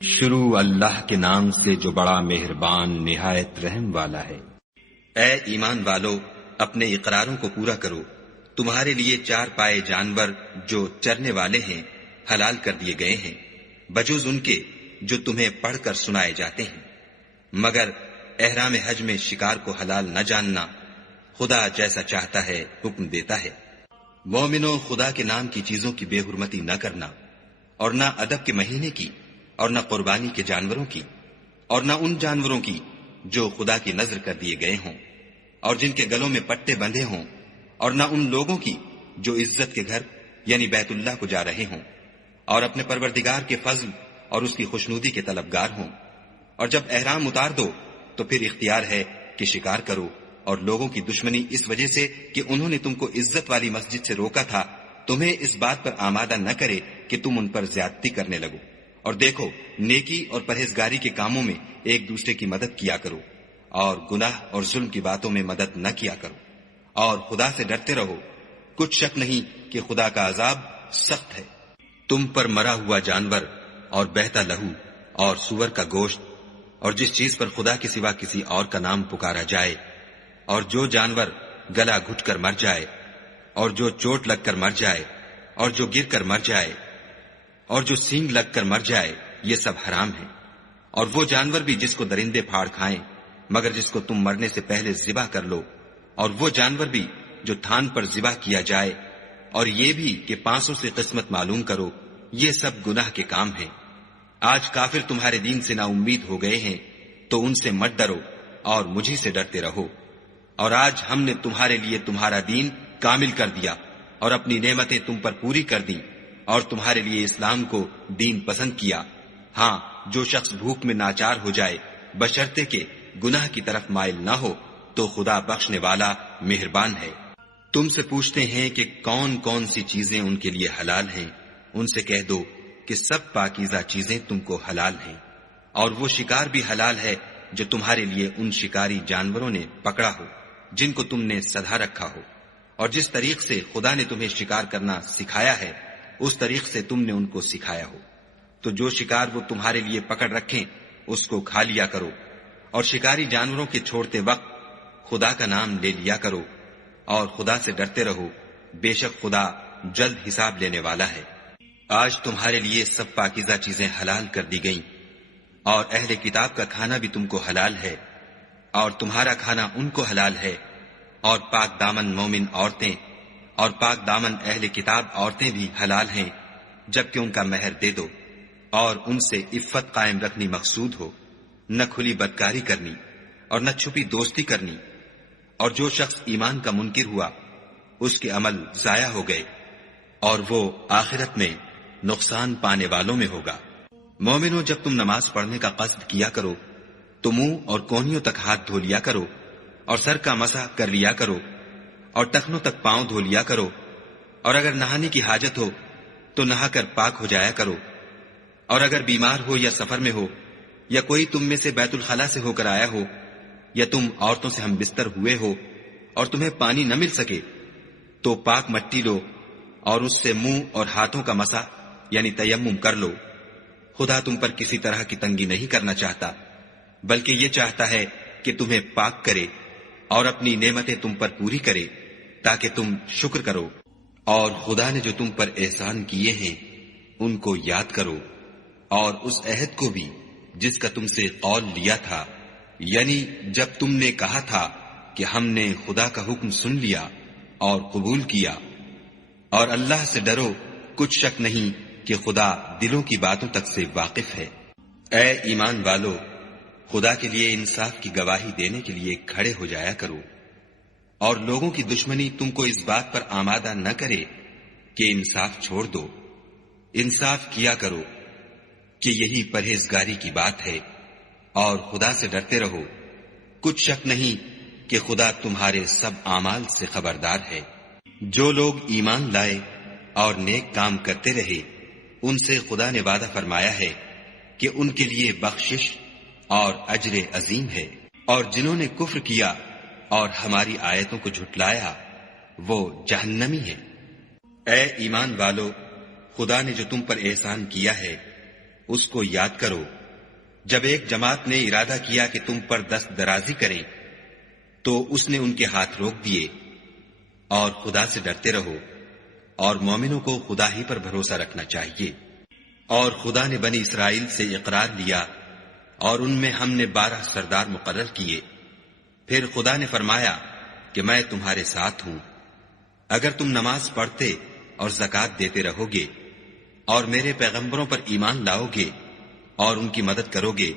شروع اللہ کے نام سے جو بڑا مہربان نہایت رحم والا ہے۔ اے ایمان والو، اپنے اقراروں کو پورا کرو۔ تمہارے لیے چار پائے جانور جو چرنے والے ہیں حلال کر دیے گئے ہیں، بجوز ان کے جو تمہیں پڑھ کر سنائے جاتے ہیں، مگر احرام حج میں شکار کو حلال نہ جاننا، خدا جیسا چاہتا ہے حکم دیتا ہے۔ مومنو، خدا کے نام کی چیزوں کی بے حرمتی نہ کرنا، اور نہ ادب کے مہینے کی، اور نہ قربانی کے جانوروں کی، اور نہ ان جانوروں کی جو خدا کی نذر کر دیے گئے ہوں اور جن کے گلوں میں پٹے بندھے ہوں، اور نہ ان لوگوں کی جو عزت کے گھر یعنی بیت اللہ کو جا رہے ہوں اور اپنے پروردگار کے فضل اور اس کی خوشنودی کے طلبگار ہوں۔ اور جب احرام اتار دو تو پھر اختیار ہے کہ شکار کرو، اور لوگوں کی دشمنی اس وجہ سے کہ انہوں نے تم کو عزت والی مسجد سے روکا تھا تمہیں اس بات پر آمادہ نہ کرے کہ تم ان پر زیادتی کرنے لگو۔ اور دیکھو، نیکی اور پرہیزگاری کے کاموں میں ایک دوسرے کی مدد کیا کرو، اور گناہ اور ظلم کی باتوں میں مدد نہ کیا کرو، اور خدا سے ڈرتے رہو۔ کچھ شک نہیں کہ خدا کا عذاب سخت ہے۔ تم پر مرا ہوا جانور اور بہتا لہو اور سور کا گوشت اور جس چیز پر خدا کے سوا کسی اور کا نام پکارا جائے، اور جو جانور گلا گھٹ کر مر جائے، اور جو چوٹ لگ کر مر جائے، اور جو گر کر مر جائے، اور جو سینگ لگ کر مر جائے، یہ سب حرام ہے۔ اور وہ جانور بھی جس کو درندے پھاڑ کھائیں مگر جس کو تم مرنے سے پہلے ذبح کر لو، اور وہ جانور بھی جو تھان پر ذبح کیا جائے، اور یہ بھی کہ پانسوں سے قسمت معلوم کرو، یہ سب گناہ کے کام ہیں۔ آج کافر تمہارے دین سے نا امید ہو گئے ہیں تو ان سے مت ڈرو اور مجھی سے ڈرتے رہو۔ اور آج ہم نے تمہارے لیے تمہارا دین کامل کر دیا اور اپنی نعمتیں تم پر پوری کر دیں، اور تمہارے لیے اسلام کو دین پسند کیا۔ ہاں، جو شخص بھوک میں ناچار ہو جائے بشرطے کہ گناہ کی طرف مائل نہ ہو تو خدا بخشنے والا مہربان ہے۔ تم سے پوچھتے ہیں کہ کون کون سی چیزیں ان کے لیے حلال ہیں، ان سے کہہ دو کہ سب پاکیزہ چیزیں تم کو حلال ہیں، اور وہ شکار بھی حلال ہے جو تمہارے لیے ان شکاری جانوروں نے پکڑا ہو جن کو تم نے سدھا رکھا ہو، اور جس طریق سے خدا نے تمہیں شکار کرنا سکھایا ہے اس طریق سے تم نے ان کو سکھایا ہو۔ تو جو شکار وہ تمہارے لیے پکڑ رکھیں اس کو کھا لیا کرو، اور شکاری جانوروں کے چھوڑتے وقت خدا کا نام لے لیا کرو، اور خدا سے ڈرتے رہو، بے شک خدا جلد حساب لینے والا ہے۔ آج تمہارے لیے سب پاکیزہ چیزیں حلال کر دی گئیں، اور اہل کتاب کا کھانا بھی تم کو حلال ہے، اور تمہارا کھانا ان کو حلال ہے، اور پاک دامن مومن عورتیں اور پاک دامن اہل کتاب عورتیں بھی حلال ہیں جبکہ ان کا مہر دے دو، اور ان سے عفت قائم رکھنی مقصود ہو، نہ کھلی بدکاری کرنی اور نہ چھپی دوستی کرنی۔ اور جو شخص ایمان کا منکر ہوا اس کے عمل ضائع ہو گئے، اور وہ آخرت میں نقصان پانے والوں میں ہوگا۔ مومنو، جب تم نماز پڑھنے کا قصد کیا کرو تو منہ اور کونیوں تک ہاتھ دھو لیا کرو، اور سر کا مسح کر لیا کرو، اور ٹخنوں تک پاؤں دھو لیا کرو، اور اگر نہانے کی حاجت ہو تو نہا کر پاک ہو جایا کرو، اور اگر بیمار ہو یا سفر میں ہو یا کوئی تم میں سے بیت الخلا سے ہو کر آیا ہو، یا تم عورتوں سے ہم بستر ہوئے ہو اور تمہیں پانی نہ مل سکے تو پاک مٹی لو اور اس سے منہ اور ہاتھوں کا مسح یعنی تیمم کر لو۔ خدا تم پر کسی طرح کی تنگی نہیں کرنا چاہتا، بلکہ یہ چاہتا ہے کہ تمہیں پاک کرے اور اپنی نعمتیں تم پر پوری کرے تاکہ تم شکر کرو۔ اور خدا نے جو تم پر احسان کیے ہیں ان کو یاد کرو، اور اس عہد کو بھی جس کا تم سے قول لیا تھا، یعنی جب تم نے کہا تھا کہ ہم نے خدا کا حکم سن لیا اور قبول کیا۔ اور اللہ سے ڈرو، کچھ شک نہیں کہ خدا دلوں کی باتوں تک سے واقف ہے۔ اے ایمان والو، خدا کے لیے انصاف کی گواہی دینے کے لیے کھڑے ہو جایا کرو، اور لوگوں کی دشمنی تم کو اس بات پر آمادہ نہ کرے کہ انصاف چھوڑ دو۔ انصاف کیا کرو کہ یہی پرہیزگاری کی بات ہے، اور خدا سے ڈرتے رہو۔ کچھ شک نہیں کہ خدا تمہارے سب اعمال سے خبردار ہے۔ جو لوگ ایمان لائے اور نیک کام کرتے رہے ان سے خدا نے وعدہ فرمایا ہے کہ ان کے لیے بخشش اور اجر عظیم ہے، اور جنہوں نے کفر کیا اور ہماری آیتوں کو جھٹلایا وہ جہنمی ہیں۔ اے ایمان والو، خدا نے جو تم پر احسان کیا ہے اس کو یاد کرو جب ایک جماعت نے ارادہ کیا کہ تم پر دست درازی کریں تو اس نے ان کے ہاتھ روک دیے. اور خدا سے ڈرتے رہو اور مومنوں کو خدا ہی پر بھروسہ رکھنا چاہیے. اور خدا نے بنی اسرائیل سے اقرار لیا اور ان میں ہم نے 12 سردار مقرر کیے. پھر خدا نے فرمایا کہ میں تمہارے ساتھ ہوں. اگر تم نماز پڑھتے اور زکوٰۃ دیتے رہو گے اور میرے پیغمبروں پر ایمان لاؤ گے اور ان کی مدد کرو گے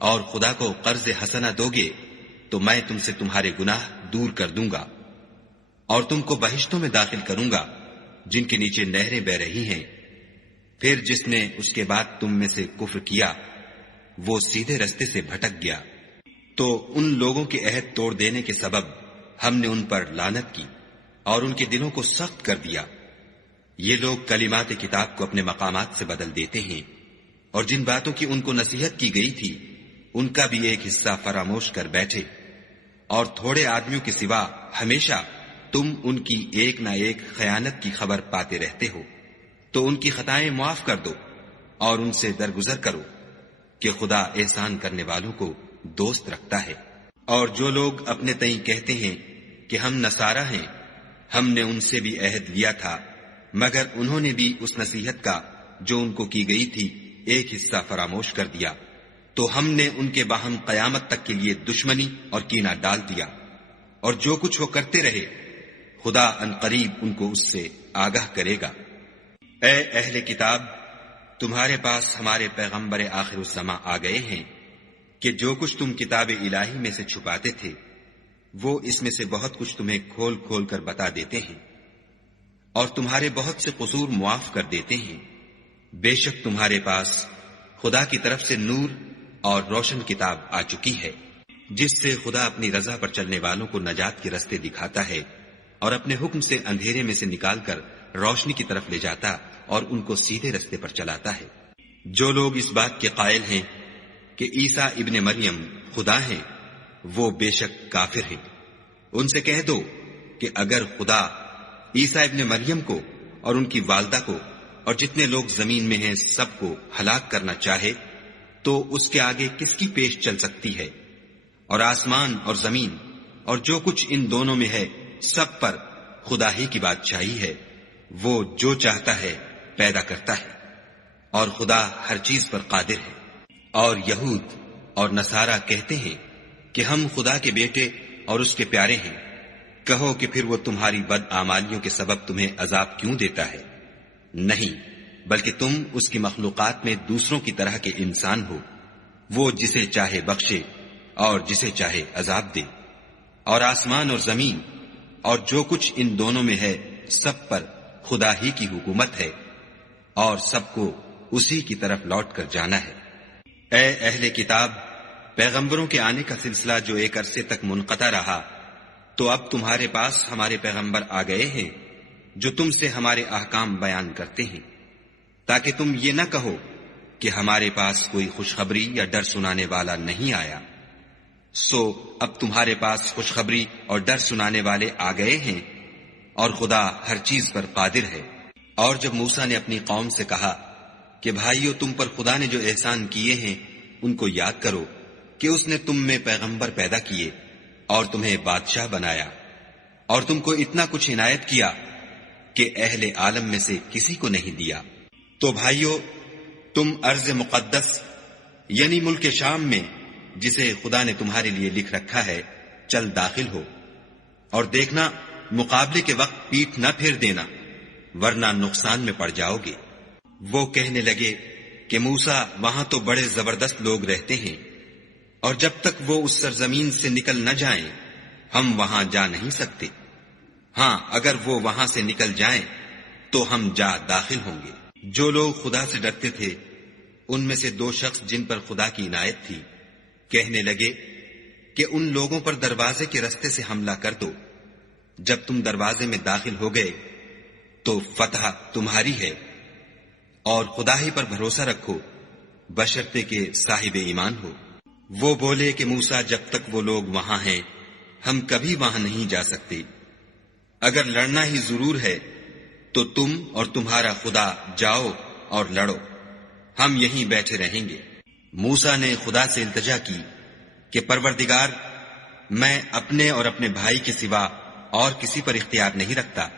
اور خدا کو قرض حسنہ دو گے تو میں تم سے تمہارے گناہ دور کر دوں گا اور تم کو بہشتوں میں داخل کروں گا جن کے نیچے نہریں بہ رہی ہیں. پھر جس نے اس کے بعد تم میں سے کفر کیا وہ سیدھے رستے سے بھٹک گیا. تو ان لوگوں کے عہد توڑ دینے کے سبب ہم نے ان پر لعنت کی اور ان کے دلوں کو سخت کر دیا. یہ لوگ کلمات کتاب کو اپنے مقامات سے بدل دیتے ہیں اور جن باتوں کی ان کو نصیحت کی گئی تھی ان کا بھی ایک حصہ فراموش کر بیٹھے. اور تھوڑے آدمیوں کے سوا ہمیشہ تم ان کی ایک نہ ایک خیانت کی خبر پاتے رہتے ہو. تو ان کی خطائیں معاف کر دو اور ان سے درگزر کرو کہ خدا احسان کرنے والوں کو دوست رکھتا ہے. اور جو لوگ اپنے تئیں کہتے ہیں کہ ہم نصارہ ہیں ہم نے ان سے بھی عہد لیا تھا مگر انہوں نے بھی اس نصیحت کا جو ان کو کی گئی تھی ایک حصہ فراموش کر دیا. تو ہم نے ان کے باہم قیامت تک کے لیے دشمنی اور کینہ ڈال دیا. اور جو کچھ وہ کرتے رہے خدا عنقریب ان کو اس سے آگاہ کرے گا. اے اہل کتاب تمہارے پاس ہمارے پیغمبر آخر الزماں آ گئے ہیں کہ جو کچھ تم کتاب الہی میں سے چھپاتے تھے وہ اس میں سے بہت کچھ تمہیں کھول کھول کر بتا دیتے ہیں اور تمہارے بہت سے قصور معاف کر دیتے ہیں. بے شک تمہارے پاس خدا کی طرف سے نور اور روشن کتاب آ چکی ہے جس سے خدا اپنی رضا پر چلنے والوں کو نجات کے رستے دکھاتا ہے اور اپنے حکم سے اندھیرے میں سے نکال کر روشنی کی طرف لے جاتا اور ان کو سیدھے رستے پر چلاتا ہے. جو لوگ اس بات کے قائل ہیں کہ عیسیٰ ابن مریم خدا ہیں وہ بے شک کافر ہیں. ان سے کہہ دو کہ اگر خدا عیسیٰ ابن مریم کو اور ان کی والدہ کو اور جتنے لوگ زمین میں ہیں سب کو ہلاک کرنا چاہے تو اس کے آگے کس کی پیش چل سکتی ہے. اور آسمان اور زمین اور جو کچھ ان دونوں میں ہے سب پر خدا ہی کی بادشاہی ہے. وہ جو چاہتا ہے پیدا کرتا ہے اور خدا ہر چیز پر قادر ہے. اور یہود اور نصارہ کہتے ہیں کہ ہم خدا کے بیٹے اور اس کے پیارے ہیں. کہو کہ پھر وہ تمہاری بد اعمالیوں کے سبب تمہیں عذاب کیوں دیتا ہے؟ نہیں بلکہ تم اس کی مخلوقات میں دوسروں کی طرح کے انسان ہو. وہ جسے چاہے بخشے اور جسے چاہے عذاب دے. اور آسمان اور زمین اور جو کچھ ان دونوں میں ہے سب پر خدا ہی کی حکومت ہے اور سب کو اسی کی طرف لوٹ کر جانا ہے. اے اہل کتاب پیغمبروں کے آنے کا سلسلہ جو ایک عرصے تک منقطع رہا تو اب تمہارے پاس ہمارے پیغمبر آ گئے ہیں جو تم سے ہمارے احکام بیان کرتے ہیں تاکہ تم یہ نہ کہو کہ ہمارے پاس کوئی خوشخبری یا ڈر سنانے والا نہیں آیا. سو اب تمہارے پاس خوشخبری اور ڈر سنانے والے آ گئے ہیں اور خدا ہر چیز پر قادر ہے. اور جب موسیٰ نے اپنی قوم سے کہا کہ بھائیو تم پر خدا نے جو احسان کیے ہیں ان کو یاد کرو کہ اس نے تم میں پیغمبر پیدا کیے اور تمہیں بادشاہ بنایا اور تم کو اتنا کچھ عنایت کیا کہ اہل عالم میں سے کسی کو نہیں دیا. تو بھائیو تم ارض مقدس یعنی ملک شام میں جسے خدا نے تمہارے لیے لکھ رکھا ہے چل داخل ہو اور دیکھنا مقابلے کے وقت پیٹھ نہ پھیر دینا ورنہ نقصان میں پڑ جاؤ گے. وہ کہنے لگے کہ موسیٰ وہاں تو بڑے زبردست لوگ رہتے ہیں اور جب تک وہ اس سرزمین سے نکل نہ جائیں ہم وہاں جا نہیں سکتے. ہاں اگر وہ وہاں سے نکل جائیں تو ہم جا داخل ہوں گے. جو لوگ خدا سے ڈرتے تھے ان میں سے 2 شخص جن پر خدا کی عنایت تھی کہنے لگے کہ ان لوگوں پر دروازے کے رستے سے حملہ کر دو. جب تم دروازے میں داخل ہو گئے تو فتح تمہاری ہے اور خدا ہی پر بھروسہ رکھو بشرطے کہ صاحب ایمان ہو. وہ بولے کہ موسیٰ جب تک وہ لوگ وہاں ہیں ہم کبھی وہاں نہیں جا سکتے. اگر لڑنا ہی ضرور ہے تو تم اور تمہارا خدا جاؤ اور لڑو ہم یہیں بیٹھے رہیں گے۔ موسیٰ نے خدا سے التجا کی کہ پروردگار، میں اپنے اور اپنے بھائی کے سوا اور کسی پر اختیار نہیں رکھتا،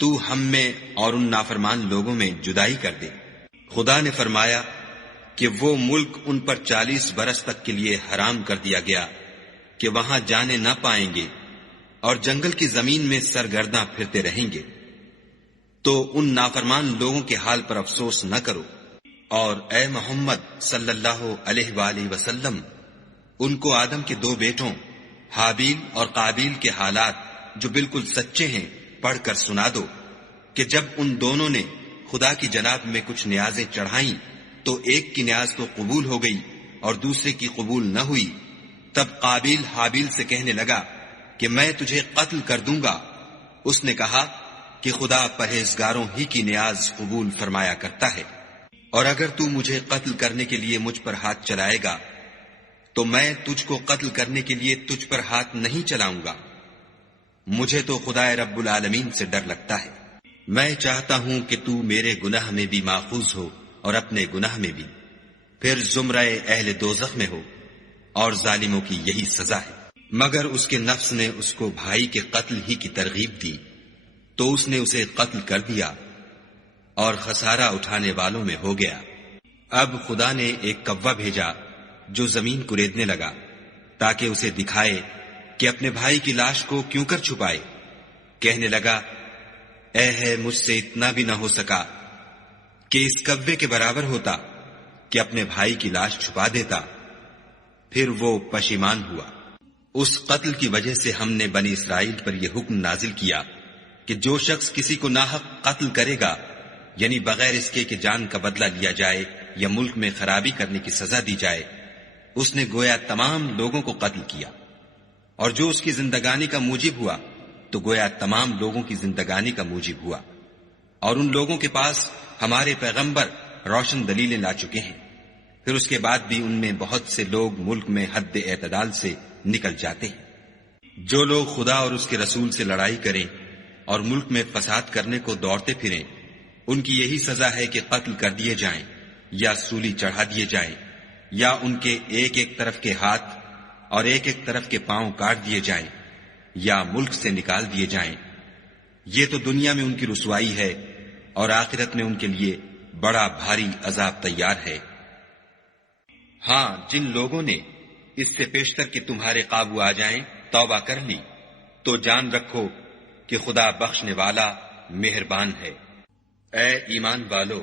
تو ہم میں اور ان نافرمان لوگوں میں جدائی کر دے۔ خدا نے فرمایا کہ وہ ملک ان پر 40 برس تک کے لیے حرام کر دیا گیا کہ وہاں جانے نہ پائیں گے اور جنگل کی زمین میں سرگرداں پھرتے رہیں گے۔ تو ان نافرمان لوگوں کے حال پر افسوس نہ کرو، اور اے محمد صلی اللہ علیہ وآلہ وسلم، ان کو آدم کے 2 بیٹوں حابیل اور قابیل کے حالات جو بالکل سچے ہیں پڑھ کر سنا دو کہ جب ان دونوں نے خدا کی جناب میں کچھ نیازیں چڑھائیں تو ایک کی نیاز تو قبول ہو گئی اور دوسرے کی قبول نہ ہوئی۔ تب قابیل حابیل سے کہنے لگا کہ میں تجھے قتل کر دوں گا۔ اس نے کہا کہ خدا پرہیزگاروں ہی کی نیاز قبول فرمایا کرتا ہے، اور اگر تو مجھے قتل کرنے کے لیے مجھ پر ہاتھ چلائے گا تو میں تجھ کو قتل کرنے کے لیے تجھ پر ہاتھ نہیں چلاؤں گا۔ مجھے تو خدا رب العالمین سے ڈر لگتا ہے۔ میں چاہتا ہوں کہ تو میرے گناہ میں بھی ماخوذ ہو اور اپنے گناہ میں بھی، پھر زمرہ اہل دوزخ میں ہو، اور ظالموں کی یہی سزا ہے۔ مگر اس کے نفس نے اس کو بھائی کے قتل ہی کی ترغیب دی تو اس نے اسے قتل کر دیا اور خسارہ اٹھانے والوں میں ہو گیا۔ اب خدا نے ایک کوا بھیجا جو زمین کریدنے لگا تاکہ اسے دکھائے کہ اپنے بھائی کی لاش کو کیوں کر چھپائے۔ کہنے لگا، اے ہے مجھ سے اتنا بھی نہ ہو سکا کہ اس کوے کے برابر ہوتا کہ اپنے بھائی کی لاش چھپا دیتا۔ پھر وہ پشیمان ہوا۔ اس قتل کی وجہ سے ہم نے بنی اسرائیل پر یہ حکم نازل کیا کہ جو شخص کسی کو ناحق قتل کرے گا، یعنی بغیر اس کے کہ جان کا بدلہ لیا جائے یا ملک میں خرابی کرنے کی سزا دی جائے، اس نے گویا تمام لوگوں کو قتل کیا، اور جو اس کی زندگانی کا موجب ہوا تو گویا تمام لوگوں کی زندگانی کا موجب ہوا۔ اور ان لوگوں کے پاس ہمارے پیغمبر روشن دلیلیں لا چکے ہیں، پھر اس کے بعد بھی ان میں بہت سے لوگ ملک میں حد اعتدال سے نکل جاتے ہیں۔ جو لوگ خدا اور اس کے رسول سے لڑائی کریں اور ملک میں فساد کرنے کو دوڑتے پھریں، ان کی یہی سزا ہے کہ قتل کر دیے جائیں یا سولی چڑھا دیے جائیں، یا ان کے ایک ایک طرف کے ہاتھ اور ایک ایک طرف کے پاؤں کاٹ دیے جائیں یا ملک سے نکال دیے جائیں۔ یہ تو دنیا میں ان کی رسوائی ہے، اور آخرت میں ان کے لیے بڑا بھاری عذاب تیار ہے۔ ہاں، جن لوگوں نے اس سے پیشتر کہ تمہارے قابو آ جائیں توبہ کر لی تو جان رکھو کہ خدا بخشنے والا مہربان ہے۔ اے ایمان والو،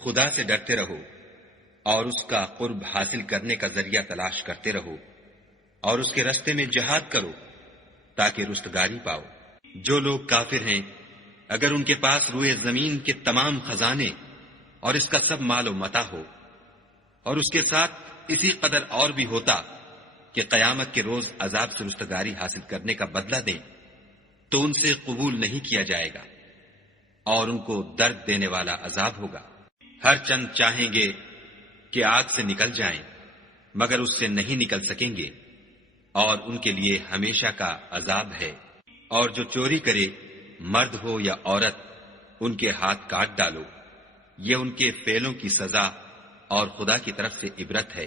خدا سے ڈرتے رہو اور اس کا قرب حاصل کرنے کا ذریعہ تلاش کرتے رہو، اور اس کے رستے میں جہاد کرو تاکہ رستگاری پاؤ۔ جو لوگ کافر ہیں، اگر ان کے پاس روئے زمین کے تمام خزانے اور اس کا سب مال و متاع ہو، اور اس کے ساتھ اسی قدر اور بھی ہوتا کہ قیامت کے روز عذاب سے رستگاری حاصل کرنے کا بدلہ دیں، تو ان سے قبول نہیں کیا جائے گا، اور ان کو درد دینے والا عذاب ہوگا۔ ہر چند چاہیں گے کہ آگ سے نکل جائیں، مگر اس سے نہیں نکل سکیں گے، اور ان کے لیے ہمیشہ کا عذاب ہے۔ اور جو چوری کرے، مرد ہو یا عورت، ان کے ہاتھ کاٹ ڈالو۔ یہ ان کے فعلوں کی سزا اور خدا کی طرف سے عبرت ہے،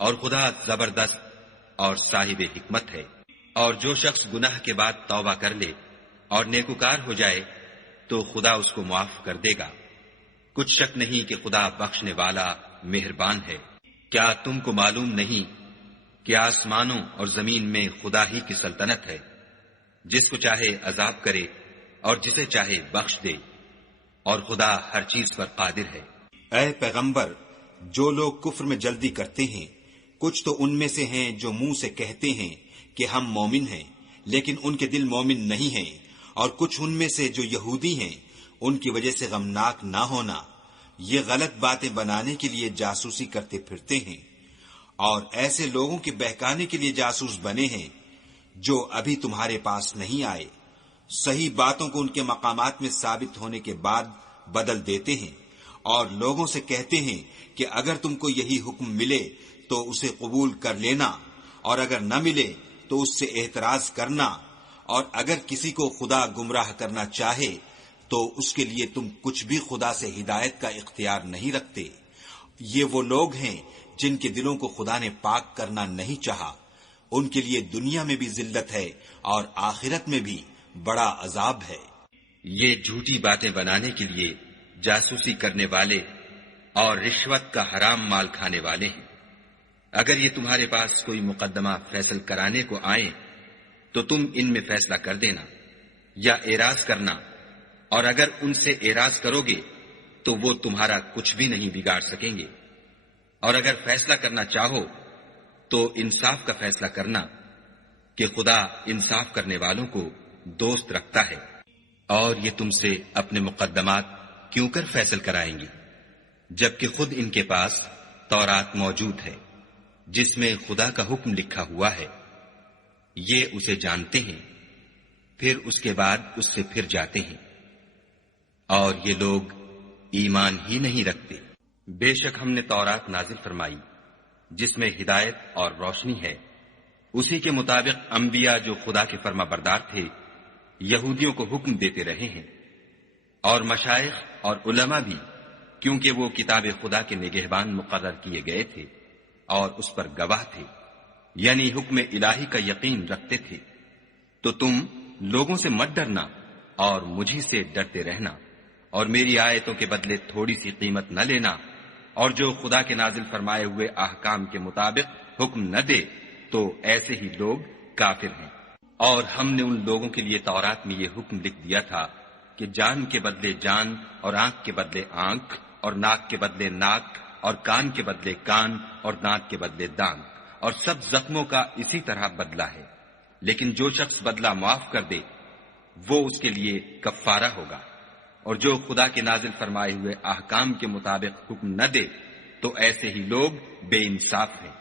اور خدا زبردست اور صاحب حکمت ہے۔ اور جو شخص گناہ کے بعد توبہ کر لے اور نیکوکار ہو جائے تو خدا اس کو معاف کر دے گا۔ کچھ شک نہیں کہ خدا بخشنے والا مہربان ہے۔ کیا تم کو معلوم نہیں کہ آسمانوں اور زمین میں خدا ہی کی سلطنت ہے، جس کو چاہے عذاب کرے اور جسے چاہے بخش دے، اور خدا ہر چیز پر قادر ہے۔ اے پیغمبر، جو لوگ کفر میں جلدی کرتے ہیں، کچھ تو ان میں سے ہیں جو منہ سے کہتے ہیں کہ ہم مومن ہیں، لیکن ان کے دل مومن نہیں ہیں، اور کچھ ان میں سے جو یہودی ہیں، ان کی وجہ سے غمناک نہ ہونا، یہ غلط باتیں بنانے کے لیے جاسوسی کرتے پھرتے ہیں، اور ایسے لوگوں کے بہکانے کے لیے جاسوس بنے ہیں جو ابھی تمہارے پاس نہیں آئے، صحیح باتوں کو ان کے مقامات میں ثابت ہونے کے بعد بدل دیتے ہیں، اور لوگوں سے کہتے ہیں کہ اگر تم کو یہی حکم ملے تو اسے قبول کر لینا، اور اگر نہ ملے تو اس سے اعتراض کرنا، اور اگر کسی کو خدا گمراہ کرنا چاہے تو اس کے لیے تم کچھ بھی خدا سے ہدایت کا اختیار نہیں رکھتے۔ یہ وہ لوگ ہیں جن کے دلوں کو خدا نے پاک کرنا نہیں چاہا، ان کے لیے دنیا میں بھی ذلت ہے اور آخرت میں بھی بڑا عذاب ہے۔ یہ جھوٹی باتیں بنانے کے لیے جاسوسی کرنے والے اور رشوت کا حرام مال کھانے والے ہیں۔ اگر یہ تمہارے پاس کوئی مقدمہ فیصل کرانے کو آئیں تو تم ان میں فیصلہ کر دینا یا اعراض کرنا، اور اگر ان سے اعراض کرو گے تو وہ تمہارا کچھ بھی نہیں بگاڑ سکیں گے، اور اگر فیصلہ کرنا چاہو تو انصاف کا فیصلہ کرنا کہ خدا انصاف کرنے والوں کو دوست رکھتا ہے۔ اور یہ تم سے اپنے مقدمات کیوں کر فیصل کرائیں گے جبکہ خود ان کے پاس تورات موجود ہے جس میں خدا کا حکم لکھا ہوا ہے۔ یہ اسے جانتے ہیں، پھر اس کے بعد اس سے پھر جاتے ہیں، اور یہ لوگ ایمان ہی نہیں رکھتے۔ بے شک ہم نے تورات نازل فرمائی جس میں ہدایت اور روشنی ہے، اسی کے مطابق انبیاء جو خدا کے فرما بردار تھے یہودیوں کو حکم دیتے رہے ہیں، اور مشائخ اور علماء بھی، کیونکہ وہ کتاب خدا کے نگہبان مقرر کیے گئے تھے اور اس پر گواہ تھے، یعنی حکم الہی کا یقین رکھتے تھے۔ تو تم لوگوں سے مت ڈرنا اور مجھی سے ڈرتے رہنا، اور میری آیتوں کے بدلے تھوڑی سی قیمت نہ لینا، اور جو خدا کے نازل فرمائے ہوئے احکام کے مطابق حکم نہ دے تو ایسے ہی لوگ کافر ہیں۔ اور ہم نے ان لوگوں کے لیے تورات میں یہ حکم لکھ دیا تھا کہ جان کے بدلے جان، اور آنکھ کے بدلے آنکھ، اور ناک کے بدلے ناک، اور کان کے بدلے کان، اور دانت کے بدلے دانت، اور سب زخموں کا اسی طرح بدلہ ہے۔ لیکن جو شخص بدلہ معاف کر دے وہ اس کے لیے کفارہ ہوگا، اور جو خدا کے نازل فرمائے ہوئے احکام کے مطابق حکم نہ دے تو ایسے ہی لوگ بے انصاف ہیں۔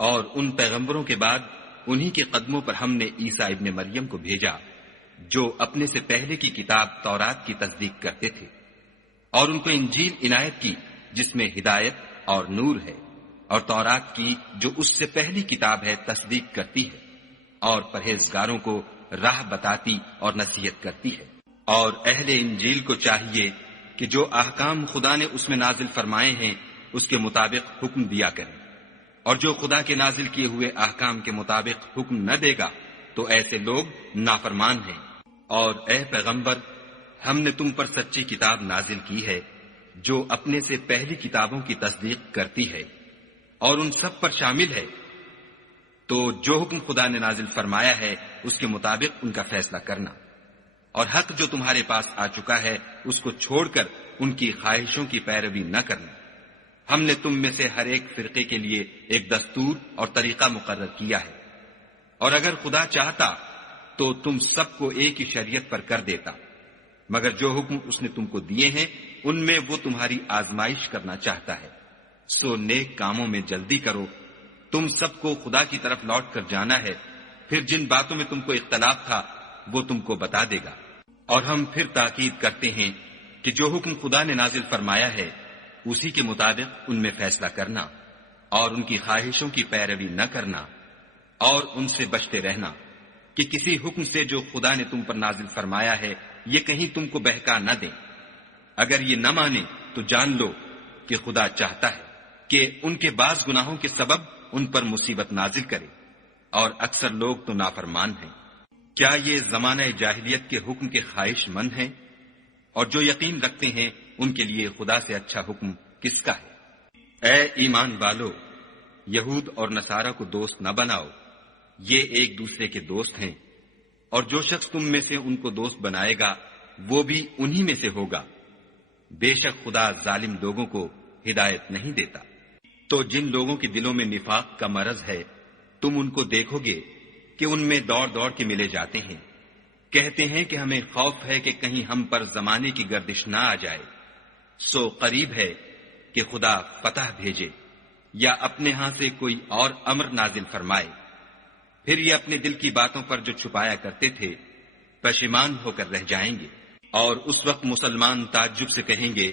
اور ان پیغمبروں کے بعد انہی کے قدموں پر ہم نے عیسیٰ ابن مریم کو بھیجا جو اپنے سے پہلے کی کتاب تورات کی تصدیق کرتے تھے، اور ان کو انجیل عنایت کی جس میں ہدایت اور نور ہے، اور تورات کی جو اس سے پہلی کتاب ہے تصدیق کرتی ہے، اور پرہیزگاروں کو راہ بتاتی اور نصیحت کرتی ہے۔ اور اہل انجیل کو چاہیے کہ جو احکام خدا نے اس میں نازل فرمائے ہیں اس کے مطابق حکم دیا کریں، اور جو خدا کے نازل کیے ہوئے احکام کے مطابق حکم نہ دے گا تو ایسے لوگ نافرمان ہیں۔ اور اے پیغمبر، ہم نے تم پر سچی کتاب نازل کی ہے جو اپنے سے پہلی کتابوں کی تصدیق کرتی ہے اور ان سب پر شامل ہے، تو جو حکم خدا نے نازل فرمایا ہے اس کے مطابق ان کا فیصلہ کرنا، اور حق جو تمہارے پاس آ چکا ہے اس کو چھوڑ کر ان کی خواہشوں کی پیروی نہ کرنا۔ ہم نے تم میں سے ہر ایک فرقے کے لیے ایک دستور اور طریقہ مقرر کیا ہے، اور اگر خدا چاہتا تو تم سب کو ایک ہی شریعت پر کر دیتا، مگر جو حکم اس نے تم کو دیے ہیں ان میں وہ تمہاری آزمائش کرنا چاہتا ہے۔ سو نیک کاموں میں جلدی کرو، تم سب کو خدا کی طرف لوٹ کر جانا ہے، پھر جن باتوں میں تم کو اختلاف تھا وہ تم کو بتا دے گا۔ اور ہم پھر تاکید کرتے ہیں کہ جو حکم خدا نے نازل فرمایا ہے اسی کے مطابق ان میں فیصلہ کرنا، اور ان کی خواہشوں کی پیروی نہ کرنا، اور ان سے بچتے رہنا کہ کسی حکم سے جو خدا نے تم پر نازل فرمایا ہے یہ کہیں تم کو بہکا نہ دیں۔ اگر یہ نہ مانے تو جان لو کہ خدا چاہتا ہے کہ ان کے بعض گناہوں کے سبب ان پر مصیبت نازل کرے، اور اکثر لوگ تو نافرمان ہیں۔ کیا یہ زمانہ جاہلیت کے حکم کے خواہش مند ہیں؟ اور جو یقین رکھتے ہیں ان کے لیے خدا سے اچھا حکم کس کا ہے؟ اے ایمان والو، یہود اور نصارہ کو دوست نہ بناؤ، یہ ایک دوسرے کے دوست ہیں، اور جو شخص تم میں سے ان کو دوست بنائے گا وہ بھی انہی میں سے ہوگا۔ بے شک خدا ظالم لوگوں کو ہدایت نہیں دیتا۔ تو جن لوگوں کے دلوں میں نفاق کا مرض ہے تم ان کو دیکھو گے کہ ان میں دوڑ دوڑ کے ملے جاتے ہیں، کہتے ہیں کہ ہمیں خوف ہے کہ کہیں ہم پر زمانے کی گردش نہ آ جائے۔ سو قریب ہے کہ خدا فتح بھیجے یا اپنے ہاں سے کوئی اور امر نازل فرمائے، پھر یہ اپنے دل کی باتوں پر جو چھپایا کرتے تھے پشیمان ہو کر رہ جائیں گے۔ اور اس وقت مسلمان تعجب سے کہیں گے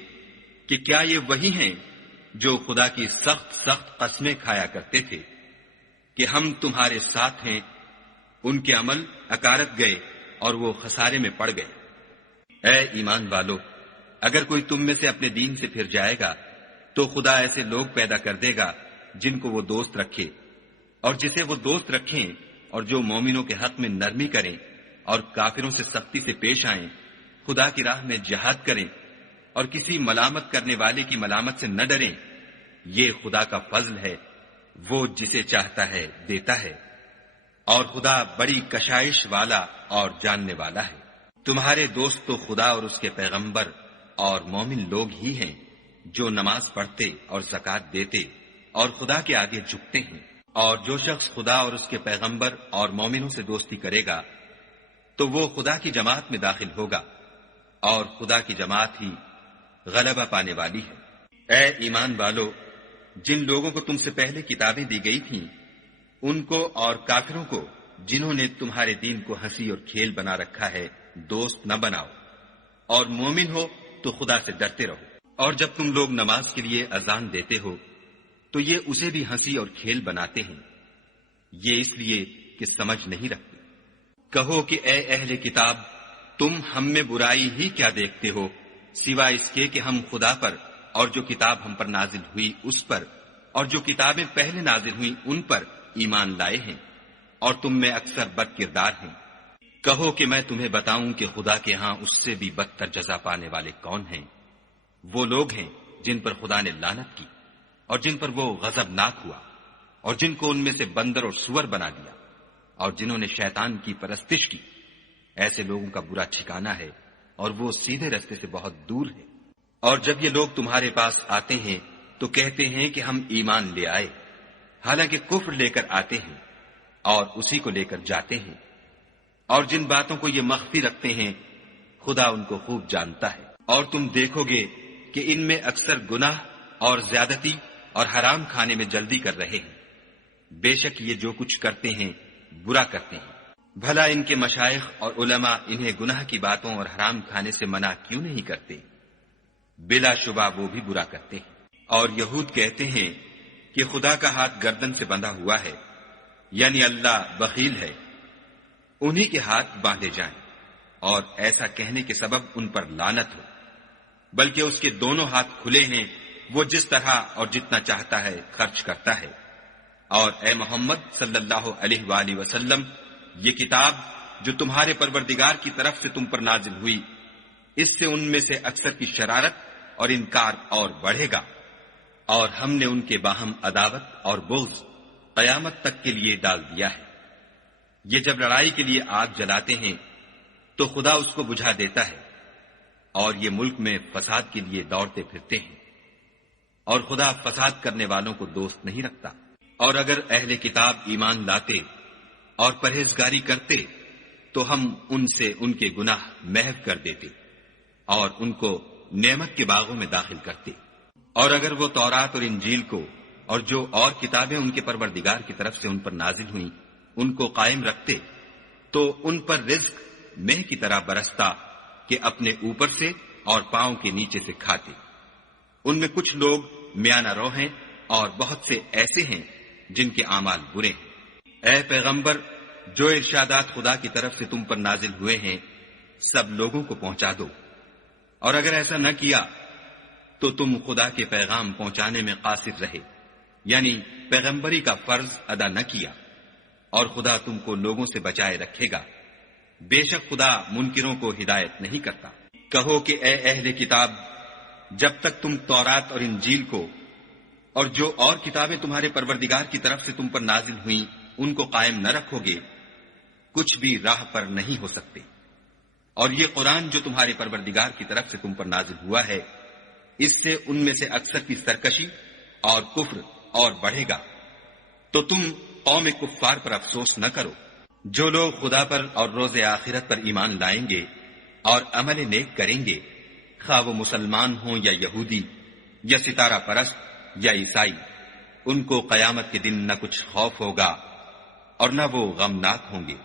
کہ کیا یہ وہی ہیں جو خدا کی سخت سخت قسمیں کھایا کرتے تھے کہ ہم تمہارے ساتھ ہیں؟ ان کے عمل اکارت گئے اور وہ خسارے میں پڑ گئے۔ اے ایمان والو، اگر کوئی تم میں سے اپنے دین سے پھر جائے گا تو خدا ایسے لوگ پیدا کر دے گا جن کو وہ دوست رکھے، اور جسے وہ دوست رکھیں، اور جو مومنوں کے حق میں نرمی کریں اور کافروں سے سختی سے پیش آئیں، خدا کی راہ میں جہاد کریں اور کسی ملامت کرنے والے کی ملامت سے نہ ڈریں۔ یہ خدا کا فضل ہے، وہ جسے چاہتا ہے دیتا ہے، اور خدا بڑی کشائش والا اور جاننے والا ہے۔ تمہارے دوست تو خدا اور اس کے پیغمبر اور مومن لوگ ہی ہیں جو نماز پڑھتے اور زکوٰۃ دیتے اور خدا کے آگے جھکتے ہیں، اور جو شخص خدا اور اس کے پیغمبر اور مومنوں سے دوستی کرے گا تو وہ خدا کی جماعت میں داخل ہوگا، اور خدا کی جماعت ہی غلبہ پانے والی ہے۔ اے ایمان والو، جن لوگوں کو تم سے پہلے کتابیں دی گئی تھیں ان کو اور کافروں کو جنہوں نے تمہارے دین کو ہنسی اور کھیل بنا رکھا ہے دوست نہ بناؤ، اور مومن ہو تو خدا سے ڈرتے رہو۔ اور جب تم لوگ نماز کے لیے اذان دیتے ہو تو یہ اسے بھی ہنسی اور کھیل بناتے ہیں، یہ اس لیے کہ سمجھ نہیں رکھتے۔ کہو کہ اے اہل کتاب، تم ہم میں برائی ہی کیا دیکھتے ہو سوائے اس کے کہ ہم خدا پر اور جو کتاب ہم پر نازل ہوئی اس پر اور جو کتابیں پہلے نازل ہوئی ان پر ایمان لائے ہیں، اور تم میں اکثر بد کردار ہیں۔ کہو کہ میں تمہیں بتاؤں کہ خدا کے ہاں اس سے بھی بدتر جزا پانے والے کون ہیں؟ وہ لوگ ہیں جن پر خدا نے لعنت کی اور جن پر وہ غضبناک ہوا، اور جن کو ان میں سے بندر اور سور بنا دیا، اور جنہوں نے شیطان کی پرستش کی۔ ایسے لوگوں کا برا ٹھکانہ ہے اور وہ سیدھے رستے سے بہت دور ہے۔ اور جب یہ لوگ تمہارے پاس آتے ہیں تو کہتے ہیں کہ ہم ایمان لے آئے، حالانکہ کفر لے کر آتے ہیں اور اسی کو لے کر جاتے ہیں، اور جن باتوں کو یہ مخفی رکھتے ہیں خدا ان کو خوب جانتا ہے۔ اور تم دیکھو گے کہ ان میں اکثر گناہ اور زیادتی اور حرام کھانے میں جلدی کر رہے ہیں۔ بے شک یہ جو کچھ کرتے ہیں برا کرتے ہیں۔ بھلا ان کے مشائخ اور علماء انہیں گناہ کی باتوں اور حرام کھانے سے منع کیوں نہیں کرتے؟ بلا شبہ وہ بھی برا کرتے ہیں۔ اور یہود کہتے ہیں کہ خدا کا ہاتھ گردن سے بندھا ہوا ہے، یعنی اللہ بخیل ہے، انہی کے ہاتھ باندھے جائیں، اور ایسا کہنے کے سبب ان پر لعنت ہو، بلکہ اس کے دونوں ہاتھ کھلے ہیں، وہ جس طرح اور جتنا چاہتا ہے خرچ کرتا ہے۔ اور اے محمد صلی اللہ علیہ وآلہ وسلم، یہ کتاب جو تمہارے پروردگار کی طرف سے تم پر نازل ہوئی، اس سے ان میں سے اکثر کی شرارت اور انکار اور بڑھے گا، اور ہم نے ان کے باہم عداوت اور بغض قیامت تک کے لیے ڈال دیا ہے۔ یہ جب لڑائی کے لیے آگ جلاتے ہیں تو خدا اس کو بجھا دیتا ہے، اور یہ ملک میں فساد کے لیے دوڑتے پھرتے ہیں، اور خدا فساد کرنے والوں کو دوست نہیں رکھتا۔ اور اگر اہل کتاب ایمان لاتے اور پرہیزگاری کرتے تو ہم ان سے ان کے گناہ محو کر دیتے اور ان کو نعمت کے باغوں میں داخل کرتے۔ اور اگر وہ تورات اور انجیل کو اور جو اور کتابیں ان کے پروردگار کی طرف سے ان پر نازل ہوئیں ان کو قائم رکھتے تو ان پر رزق مہ کی طرح برستا کہ اپنے اوپر سے اور پاؤں کے نیچے سے کھاتے۔ ان میں کچھ لوگ میانہ رو ہیں اور بہت سے ایسے ہیں جن کے اعمال برے ہیں۔ اے پیغمبر، جو ارشادات خدا کی طرف سے تم پر نازل ہوئے ہیں سب لوگوں کو پہنچا دو، اور اگر ایسا نہ کیا تو تم خدا کے پیغام پہنچانے میں قاصر رہے، یعنی پیغمبری کا فرض ادا نہ کیا، اور خدا تم کو لوگوں سے بچائے رکھے گا۔ بے شک خدا منکروں کو ہدایت نہیں کرتا۔ کہو کہ اے اہل کتاب، جب تک تم تورات اور انجیل کو اور جو اور کتابیں تمہارے پروردگار کی طرف سے تم پر نازل ہوئیں ان کو قائم نہ رکھو گے کچھ بھی راہ پر نہیں ہو سکتے۔ اور یہ قرآن جو تمہارے پروردگار کی طرف سے تم پر نازل ہوا ہے اس سے ان میں سے اکثر کی سرکشی اور کفر اور بڑھے گا، تو تم قوم کفار پر افسوس نہ کرو۔ جو لوگ خدا پر اور روز آخرت پر ایمان لائیں گے اور عمل نیک کریں گے، خواہ وہ مسلمان ہوں یا یہودی یا ستارہ پرست یا عیسائی، ان کو قیامت کے دن نہ کچھ خوف ہوگا اور نہ وہ غمناک ہوں گے۔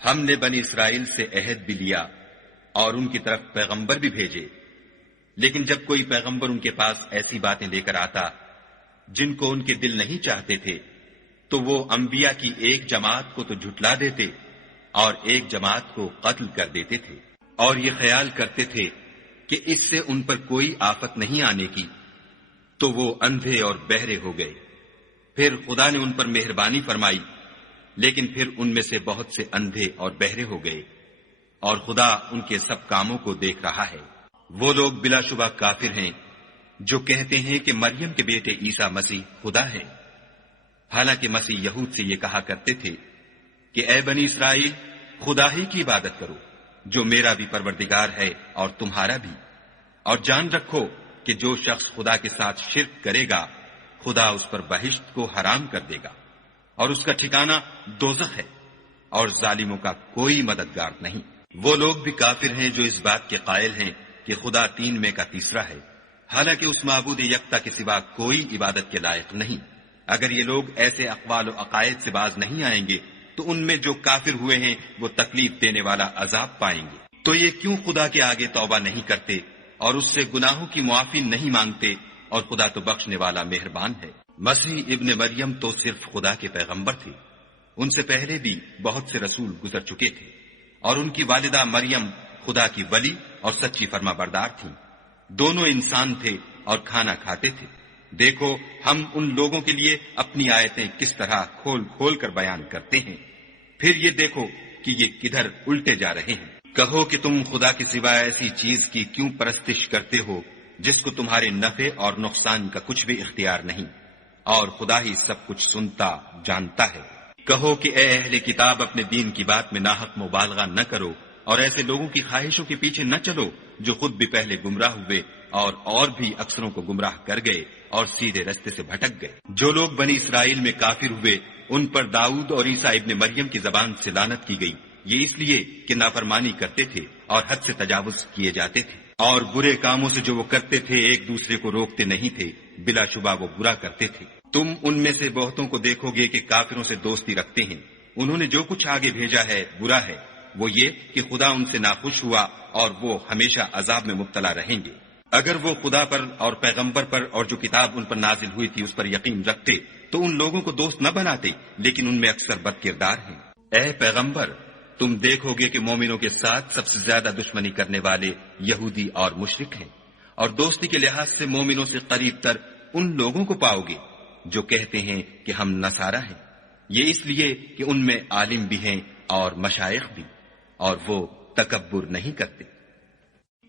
ہم نے بنی اسرائیل سے عہد بھی لیا اور ان کی طرف پیغمبر بھی بھیجے، لیکن جب کوئی پیغمبر ان کے پاس ایسی باتیں لے کر آتا جن کو ان کے دل نہیں چاہتے تھے تو وہ انبیاء کی ایک جماعت کو تو جھٹلا دیتے اور ایک جماعت کو قتل کر دیتے تھے۔ اور یہ خیال کرتے تھے کہ اس سے ان پر کوئی آفت نہیں آنے کی، تو وہ اندھے اور بہرے ہو گئے۔ پھر خدا نے ان پر مہربانی فرمائی، لیکن پھر ان میں سے بہت سے اندھے اور بہرے ہو گئے، اور خدا ان کے سب کاموں کو دیکھ رہا ہے۔ وہ لوگ بلا شبہ کافر ہیں جو کہتے ہیں کہ مریم کے بیٹے عیسیٰ مسیح خدا ہے، حالانکہ مسیح یہود سے یہ کہا کرتے تھے کہ اے بنی اسرائیل، خدا ہی کی عبادت کرو جو میرا بھی پروردگار ہے اور تمہارا بھی، اور جان رکھو کہ جو شخص خدا کے ساتھ شرک کرے گا خدا اس پر بہشت کو حرام کر دے گا، اور اس کا ٹھکانہ دوزخ ہے، اور ظالموں کا کوئی مددگار نہیں۔ وہ لوگ بھی کافر ہیں جو اس بات کے قائل ہیں کہ خدا تین میں کا تیسرا ہے، حالانکہ اس معبود یکتا کے سوا کوئی عبادت کے لائق نہیں۔ اگر یہ لوگ ایسے اقوال و عقائد سے باز نہیں آئیں گے تو ان میں جو کافر ہوئے ہیں وہ تکلیف دینے والا عذاب پائیں گے۔ تو یہ کیوں خدا کے آگے توبہ نہیں کرتے اور اس سے گناہوں کی معافی نہیں مانگتے، اور خدا تو بخشنے والا مہربان ہے۔ مسیح ابن مریم تو صرف خدا کے پیغمبر تھے، ان سے پہلے بھی بہت سے رسول گزر چکے تھے، اور ان کی والدہ مریم خدا کی ولی اور سچی فرما بردار تھیں۔ دونوں انسان تھے اور کھانا کھاتے تھے۔ دیکھو ہم ان لوگوں کے لیے اپنی آیتیں کس طرح کھول کھول کر بیان کرتے ہیں، پھر یہ دیکھو کہ یہ کدھر الٹے جا رہے ہیں۔ کہو کہ تم خدا کے سوا ایسی چیز کی کیوں پرستش کرتے ہو جس کو تمہارے نفع اور نقصان کا کچھ بھی اختیار نہیں، اور خدا ہی سب کچھ سنتا جانتا ہے۔ کہو کہ اے اہل کتاب، اپنے دین کی بات میں ناحق مبالغہ نہ کرو، اور ایسے لوگوں کی خواہشوں کے پیچھے نہ چلو جو خود بھی پہلے گمراہ ہوئے اور بھی اکثروں کو گمراہ کر گئے اور سیدھے رستے سے بھٹک گئے۔ جو لوگ بنی اسرائیل میں کافر ہوئے ان پر داؤد اور عیسیٰ ابن مریم کی زبان سے لعنت کی گئی، یہ اس لیے کہ نافرمانی کرتے تھے اور حد سے تجاوز کیے جاتے تھے، اور برے کاموں سے جو وہ کرتے تھے ایک دوسرے کو روکتے نہیں تھے، بلا شبہ وہ برا کرتے تھے۔ تم ان میں سے بہتوں کو دیکھو گے کہ کافروں سے دوستی رکھتے ہیں، انہوں نے جو کچھ آگے بھیجا ہے برا ہے، وہ یہ کہ خدا ان سے ناخوش ہوا اور وہ ہمیشہ عذاب میں مبتلا رہیں گے۔ اگر وہ خدا پر اور پیغمبر پر اور جو کتاب ان پر نازل ہوئی تھی اس پر یقین رکھتے تو ان لوگوں کو دوست نہ بناتے، لیکن ان میں اکثر بد کردار ہیں۔ اے پیغمبر، تم دیکھو گے کہ مومنوں کے ساتھ سب سے زیادہ دشمنی کرنے والے یہودی اور مشرک ہیں، اور دوستی کے لحاظ سے مومنوں سے قریب تر ان لوگوں کو پاؤ گے جو کہتے ہیں کہ ہم نصارہ ہیں، یہ اس لیے کہ ان میں عالم بھی ہیں اور مشائخ بھی، اور وہ تکبر نہیں کرتے۔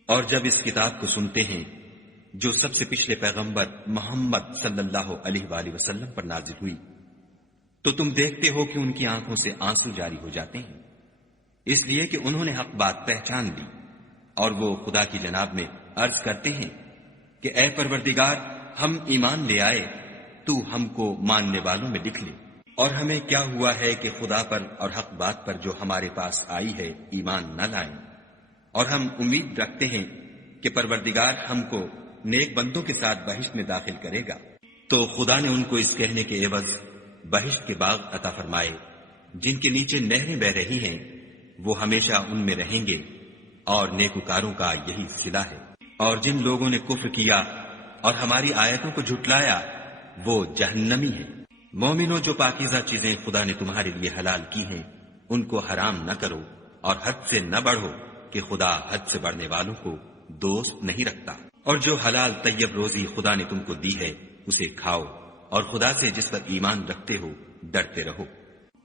اور جب اس کتاب کو سنتے ہیں جو سب سے پچھلے پیغمبر محمد صلی اللہ علیہ وآلہ وسلم پر نازل ہوئی، تو تم دیکھتے ہو کہ ان کی آنکھوں سے آنسو جاری ہو جاتے ہیں، اس لیے کہ انہوں نے حق بات پہچان لی، اور وہ خدا کی جناب میں عرض کرتے ہیں کہ اے پروردگار، ہم ایمان لے آئے، تو ہم کو ماننے والوں میں لکھ لے۔ اور ہمیں کیا ہوا ہے کہ خدا پر اور حق بات پر جو ہمارے پاس آئی ہے ایمان نہ لائیں، اور ہم امید رکھتے ہیں کہ پروردگار ہم کو نیک بندوں کے ساتھ بہشت میں داخل کرے گا۔ تو خدا نے ان کو اس کہنے کے عوض بہشت کے باغ عطا فرمائے جن کے نیچے نہریں بہ رہی ہیں، وہ ہمیشہ ان میں رہیں گے، اور نیکوکاروں کا یہی صلہ ہے۔ اور جن لوگوں نے کفر کیا اور ہماری آیتوں کو جھٹلایا وہ جہنمی ہیں۔ مومنوں، جو پاکیزہ چیزیں خدا نے تمہارے لیے حلال کی ہیں ان کو حرام نہ کرو، اور حد سے نہ بڑھو کہ خدا حد سے بڑھنے والوں کو دوست نہیں رکھتا۔ اور جو حلال طیب روزی خدا نے تم کو دی ہے اسے کھاؤ، اور خدا سے جس پر ایمان رکھتے ہو ڈرتے رہو۔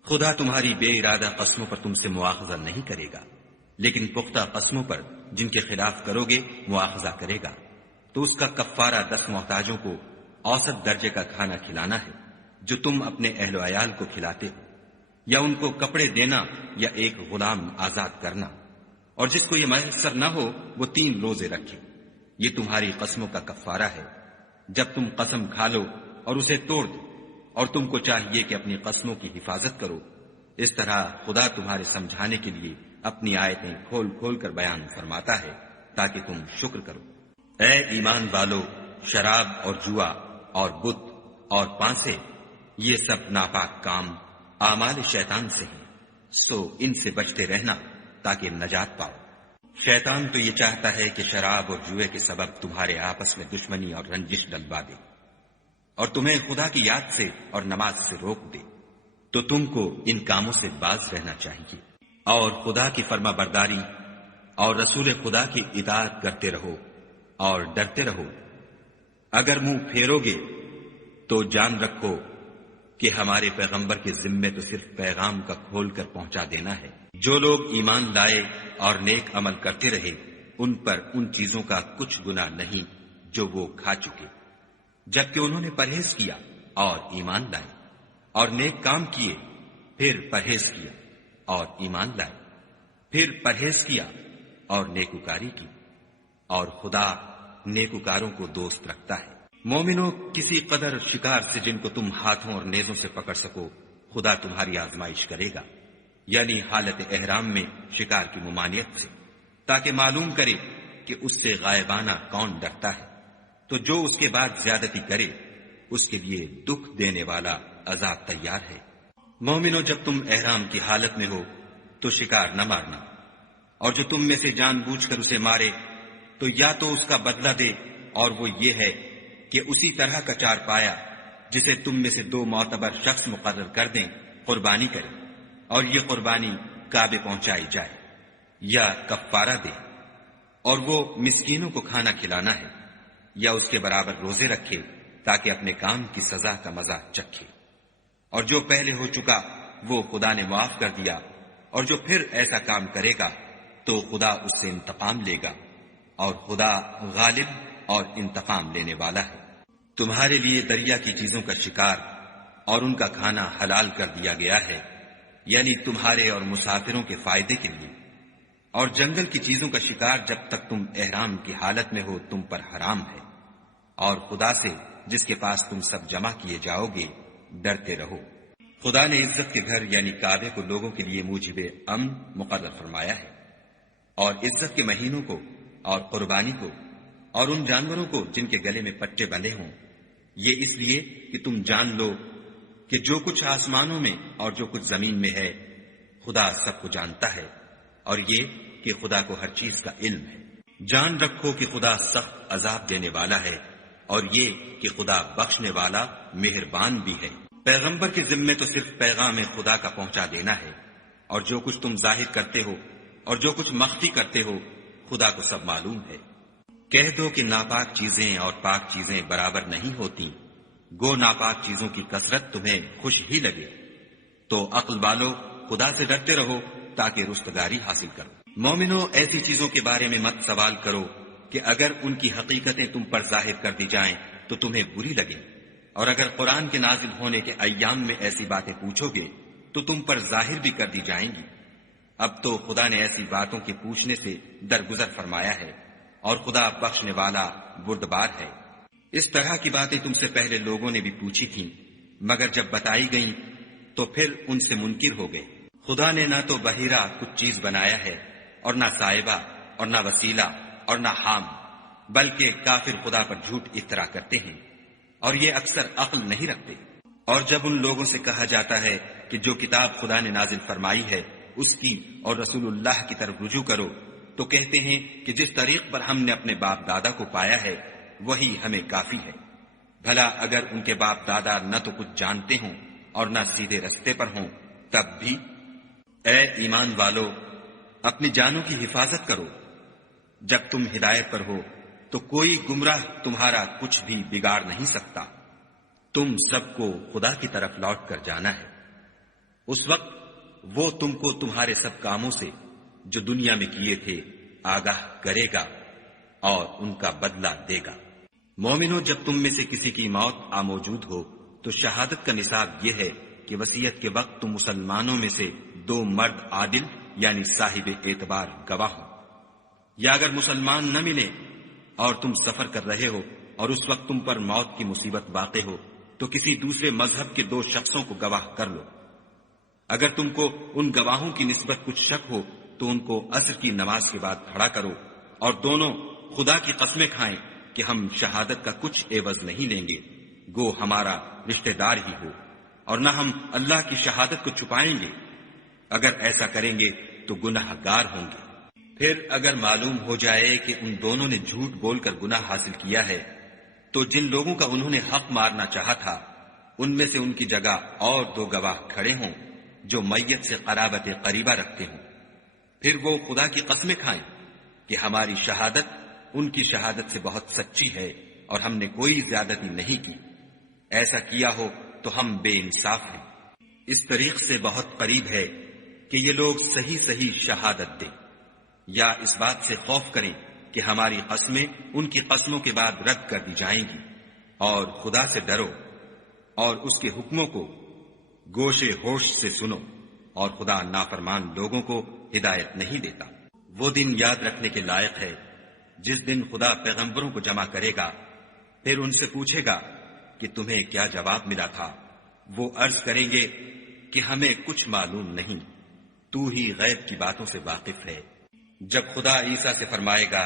خدا تمہاری بے ارادہ قسموں پر تم سے مواخذہ نہیں کرے گا، لیکن پختہ قسموں پر جن کے خلاف کرو گے مواخذہ کرے گا، تو اس کا کفارہ 10 محتاجوں کو اوسط درجے کا کھانا کھلانا ہے جو تم اپنے اہل و عیال کو کھلاتے ہو، یا ان کو کپڑے دینا یا ایک غلام آزاد کرنا، اور جس کو یہ میسر نہ ہو وہ 3 روزے رکھے۔ یہ تمہاری قسموں کا کفارہ ہے جب تم قسم کھا لو اور اسے توڑ دو، اور تم کو چاہیے کہ اپنی قسموں کی حفاظت کرو۔ اس طرح خدا تمہارے سمجھانے کے لیے اپنی آیتیں کھول کھول کر بیان فرماتا ہے تاکہ تم شکر کرو۔ اے ایمان والو، شراب اور جوا اور بت اور پانسے، یہ سب ناپاک کام اعمال شیطان سے ہیں، سو ان سے بچتے رہنا تاکہ نجات پاؤ۔ شیطان تو یہ چاہتا ہے کہ شراب اور جوئے کے سبب تمہارے آپس میں دشمنی اور رنجش ڈلوا دے، اور تمہیں خدا کی یاد سے اور نماز سے روک دے، تو تم کو ان کاموں سے باز رہنا چاہیے، اور خدا کی فرما برداری اور رسول خدا کی اطاعت کرتے رہو اور ڈرتے رہو۔ اگر منہ پھیرو گے تو جان رکھو کہ ہمارے پیغمبر کے ذمے تو صرف پیغام کا کھول کر پہنچا دینا ہے۔ جو لوگ ایمان لائے اور نیک عمل کرتے رہے ان پر ان چیزوں کا کچھ گناہ نہیں جو وہ کھا چکے، جبکہ انہوں نے پرہیز کیا اور ایمان لائے، اور نیک کام کیے، پھر پرہیز کیا اور ایمان لائے، پھر پرہیز کیا اور نیکوکاری کی، اور خدا نیکوکاروں کو دوست رکھتا ہے۔ مومنوں، کسی قدر شکار سے جن کو تم ہاتھوں اور نیزوں سے پکڑ سکو خدا تمہاری آزمائش کرے گا، یعنی حالت احرام میں شکار کی ممانعت سے، تاکہ معلوم کرے کہ اس سے غائبانہ کون ڈرتا ہے، تو جو اس کے بعد زیادتی کرے اس کے لیے دکھ دینے والا عذاب تیار ہے۔ مومنوں، جب تم احرام کی حالت میں ہو تو شکار نہ مارنا، اور جو تم میں سے جان بوجھ کر اسے مارے تو یا تو اس کا بدلہ دے، اور وہ یہ ہے کہ اسی طرح کا چار پایا جسے تم میں سے 2 معتبر شخص مقرر کر دیں قربانی کرے، اور یہ قربانی کعبے پہنچائی جائے، یا کفارہ دے، اور وہ مسکینوں کو کھانا کھلانا ہے، یا اس کے برابر روزے رکھے تاکہ اپنے کام کی سزا کا مزہ چکھے۔ اور جو پہلے ہو چکا وہ خدا نے معاف کر دیا، اور جو پھر ایسا کام کرے گا تو خدا اس سے انتقام لے گا، اور خدا غالب اور انتقام لینے والا ہے۔ تمہارے لیے دریا کی چیزوں کا شکار اور ان کا کھانا حلال کر دیا گیا ہے، یعنی تمہارے اور مسافروں کے فائدے کے لیے، اور جنگل کی چیزوں کا شکار جب تک تم احرام کی حالت میں ہو تم پر حرام ہے، اور خدا سے جس کے پاس تم سب جمع کیے جاؤ گے ڈرتے رہو۔ خدا نے عزت کے گھر یعنی کعبے کو لوگوں کے لیے موجب امن مقرر فرمایا ہے، اور عزت کے مہینوں کو اور قربانی کو اور ان جانوروں کو جن کے گلے میں پٹے بندھے ہوں، یہ اس لیے کہ تم جان لو کہ جو کچھ آسمانوں میں اور جو کچھ زمین میں ہے خدا سب کو جانتا ہے، اور یہ کہ خدا کو ہر چیز کا علم ہے۔ جان رکھو کہ خدا سخت عذاب دینے والا ہے، اور یہ کہ خدا بخشنے والا مہربان بھی ہے۔ پیغمبر کے ذمے تو صرف پیغام خدا کا پہنچا دینا ہے، اور جو کچھ تم ظاہر کرتے ہو اور جو کچھ مخفی کرتے ہو خدا کو سب معلوم ہے۔ کہہ دو کہ ناپاک چیزیں اور پاک چیزیں برابر نہیں ہوتی، گو ناپاک چیزوں کی کثرت تمہیں خوش ہی لگے، تو عقل والو خدا سے ڈرتے رہو تاکہ رستگاری حاصل کرو۔ مومنو، ایسی چیزوں کے بارے میں مت سوال کرو کہ اگر ان کی حقیقتیں تم پر ظاہر کر دی جائیں تو تمہیں بری لگیں، اور اگر قرآن کے نازل ہونے کے ایام میں ایسی باتیں پوچھو گے تو تم پر ظاہر بھی کر دی جائیں گی۔ اب تو خدا نے ایسی باتوں کے پوچھنے سے درگزر فرمایا ہے، اور خدا بخشنے والا بردبار ہے۔ اس طرح کی باتیں تم سے پہلے لوگوں نے بھی پوچھی تھیں، مگر جب بتائی گئیں تو پھر ان سے منکر ہو گئے۔ خدا نے نہ تو بحیرہ کچھ چیز بنایا ہے، اور نہ صاحبہ، اور نہ وسیلہ، اور نہ حام، بلکہ کافر خدا پر جھوٹ افطرا کرتے ہیں، اور یہ اکثر عقل نہیں رکھتے۔ اور جب ان لوگوں سے کہا جاتا ہے کہ جو کتاب خدا نے نازل فرمائی ہے اس کی اور رسول اللہ کی طرف رجوع کرو، تو کہتے ہیں کہ جس طریق پر ہم نے اپنے باپ دادا کو پایا ہے وہی ہمیں کافی ہے۔ بھلا اگر ان کے باپ دادا نہ تو کچھ جانتے ہوں اور نہ سیدھے رستے پر ہوں تب بھی؟ اے ایمان والو، اپنی جانوں کی حفاظت کرو۔ جب تم ہدایت پر ہو تو کوئی گمراہ تمہارا کچھ بھی بگاڑ نہیں سکتا۔ تم سب کو خدا کی طرف لوٹ کر جانا ہے، اس وقت وہ تم کو تمہارے سب کاموں سے جو دنیا میں کیے تھے آگاہ کرے گا اور ان کا بدلہ دے گا۔ مومنو، جب تم میں سے کسی کی موت آ موجود ہو تو شہادت کا نصاب یہ ہے کہ وصیت کے وقت تم مسلمانوں میں سے 2 مرد عادل یعنی صاحب اعتبار گواہ ہو، یا اگر مسلمان نہ ملے اور تم سفر کر رہے ہو اور اس وقت تم پر موت کی مصیبت واقع ہو تو کسی دوسرے مذہب کے 2 شخصوں کو گواہ کر لو۔ اگر تم کو ان گواہوں کی نسبت کچھ شک ہو تو ان کو عصر کی نماز کے بعد کھڑا کرو، اور دونوں خدا کی قسمیں کھائیں کہ ہم شہادت کا کچھ عوض نہیں لیں گے، گو ہمارا رشتہ دار ہی ہو، اور نہ ہم اللہ کی شہادت کو چھپائیں گے۔ اگر ایسا کریں گے تو گناہ گار ہوں گے۔ پھر اگر معلوم ہو جائے کہ ان دونوں نے جھوٹ بول کر گناہ حاصل کیا ہے تو جن لوگوں کا انہوں نے حق مارنا چاہا تھا ان میں سے ان کی جگہ اور 2 گواہ کھڑے ہوں جو میت سے قرابت قریبہ رکھتے ہوں، پھر وہ خدا کی قسمیں کھائیں کہ ہماری شہادت ان کی شہادت سے بہت سچی ہے اور ہم نے کوئی زیادتی نہیں کی۔ ایسا کیا ہو تو ہم بے انصاف ہیں۔ اس طریق سے بہت قریب ہے کہ یہ لوگ صحیح صحیح شہادت دیں، یا اس بات سے خوف کریں کہ ہماری قسمیں ان کی قسموں کے بعد رد کر دی جائیں گی، اور خدا سے ڈرو اور اس کے حکموں کو گوشے ہوش سے سنو، اور خدا نافرمان لوگوں کو ہدایت نہیں دیتا۔ وہ دن یاد رکھنے کے لائق ہے جس دن خدا پیغمبروں کو جمع کرے گا، پھر ان سے پوچھے گا کہ تمہیں کیا جواب ملا تھا۔ وہ عرض کریں گے کہ ہمیں کچھ معلوم نہیں، تو ہی غیب کی باتوں سے واقف ہے۔ جب خدا عیسیٰ سے فرمائے گا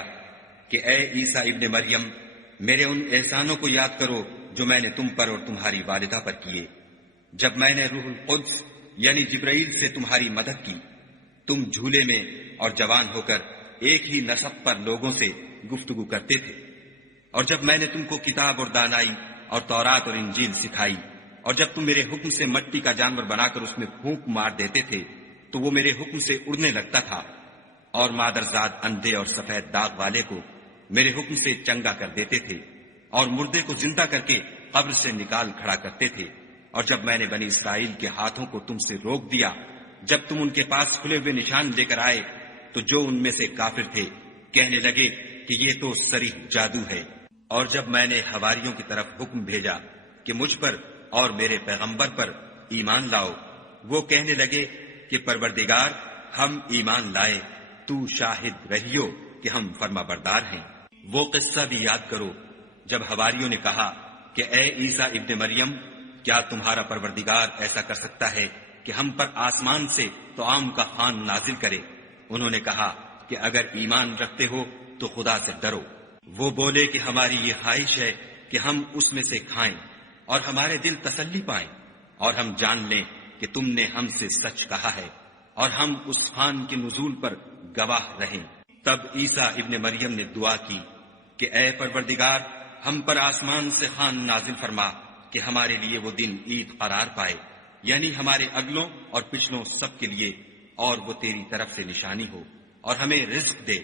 کہ اے عیسیٰ ابن مریم، میرے ان احسانوں کو یاد کرو جو میں نے تم پر اور تمہاری والدہ پر کیے، جب میں نے روح القدس یعنی جبرائیل سے تمہاری مدد کی، تم جھولے میں اور جوان ہو کر ایک ہی نسق پر لوگوں سے گفتگو کرتے تھے، اور جب میں نے تم کو کتاب اور دانائی اور تورات اور انجیل سکھائی، اور جب تم میرے حکم سے مٹی کا جانور بنا کر اس میں پھونک مار دیتے تھے تو وہ میرے حکم سے اڑنے لگتا تھا، اور مادرزاد اندھے اور سفید داغ والے کو میرے حکم سے چنگا کر دیتے تھے، اور مردے کو زندہ کر کے قبر سے نکال کھڑا کرتے تھے، اور جب میں نے بنی اسرائیل کے ہاتھوں کو تم سے روک دیا جب تم ان کے پاس کھلے ہوئے نشان لے کر آئے، تو جو ان میں سے کافر تھے کہنے لگے کہ یہ تو صریح جادو ہے۔ اور جب میں نے حواریوں کی طرف حکم بھیجا کہ مجھ پر اور میرے پیغمبر پر ایمان لاؤ، وہ کہنے لگے کہ پروردگار، ہم ایمان لائے، تو شاہد رہیو کہ ہم فرما بردار ہیں۔ وہ قصہ بھی یاد کرو جب حواریوں نے کہا کہ اے عیسیٰ ابن مریم، کیا تمہارا پروردگار ایسا کر سکتا ہے کہ ہم پر آسمان سے طعام کا خوان نازل کرے؟ انہوں نے کہا کہ اگر ایمان رکھتے ہو تو خدا سے ڈرو۔ وہ بولے کہ ہماری یہ خواہش ہے کہ ہم اس میں سے کھائیں اور ہمارے دل تسلی پائیں، اور ہم جان لیں کہ تم نے ہم سے سچ کہا ہے، اور ہم اس خوان کے نزول پر گواہ رہیں۔ تب عیسیٰ ابن مریم نے دعا کی کہ اے پروردگار، ہم پر آسمان سے خوان نازل فرما کہ ہمارے لیے وہ دن عید قرار پائے، یعنی ہمارے اگلوں اور پچھلوں سب کے لیے، اور وہ تیری طرف سے نشانی ہو، اور ہمیں رزق دے،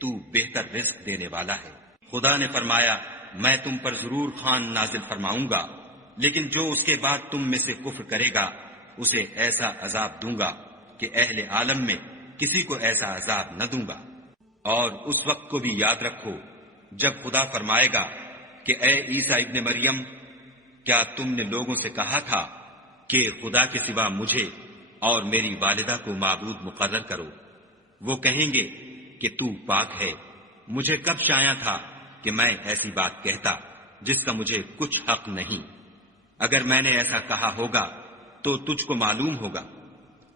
تو بہتر رزق دینے والا ہے۔ خدا نے فرمایا، میں تم پر ضرور خوان نازل فرماؤں گا، لیکن جو اس کے بعد تم میں سے کفر کرے گا اسے ایسا عذاب دوں گا کہ اہل عالم میں کسی کو ایسا عذاب نہ دوں گا۔ اور اس وقت کو بھی یاد رکھو جب خدا فرمائے گا کہ اے عیسیٰ ابن مریم، کیا تم نے لوگوں سے کہا تھا کہ خدا کے سوا مجھے اور میری والدہ کو معبود مقرر کرو؟ وہ کہیں گے کہ تو پاک ہے، مجھے کب شایع تھا کہ میں ایسی بات کہتا جس کا مجھے کچھ حق نہیں۔ اگر میں نے ایسا کہا ہوگا تو تجھ کو معلوم ہوگا،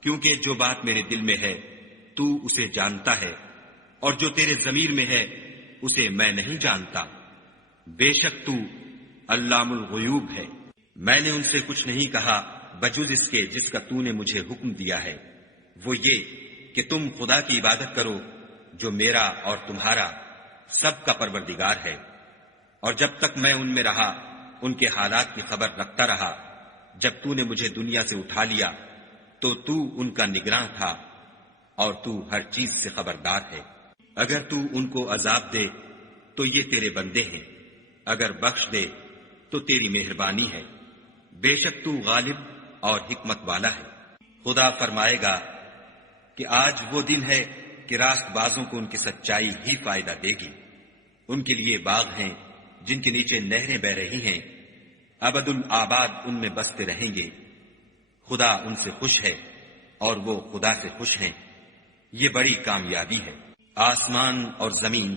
کیونکہ جو بات میرے دل میں ہے تو اسے جانتا ہے، اور جو تیرے ضمیر میں ہے اسے میں نہیں جانتا۔ بے شک تو علام الغیوب ہے۔ میں نے ان سے کچھ نہیں کہا بجز اس کے جس کا تو نے مجھے حکم دیا ہے، وہ یہ کہ تم خدا کی عبادت کرو جو میرا اور تمہارا سب کا پروردگار ہے۔ اور جب تک میں ان میں رہا ان کے حالات کی خبر رکھتا رہا۔ جب تو نے مجھے دنیا سے اٹھا لیا تو تو ان کا نگراں تھا، اور تو ہر چیز سے خبردار ہے۔ اگر تو ان کو عذاب دے تو یہ تیرے بندے ہیں، اگر بخش دے تو تیری مہربانی ہے، بے شک تو غالب اور حکمت والا ہے۔ خدا فرمائے گا کہ آج وہ دن ہے کہ راست بازوں کو ان کی سچائی ہی فائدہ دے گی۔ ان کے لیے باغ ہیں جن کے نیچے نہریں بہ رہی ہیں، ابد الآباد ان میں بستے رہیں گے۔ خدا ان سے خوش ہے اور وہ خدا سے خوش ہیں، یہ بڑی کامیابی ہے۔ آسمان اور زمین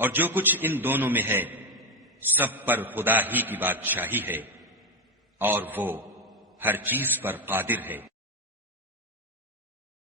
اور جو کچھ ان دونوں میں ہے سب پر خدا ہی کی بادشاہی ہے، اور وہ ہر چیز پر قادر ہے۔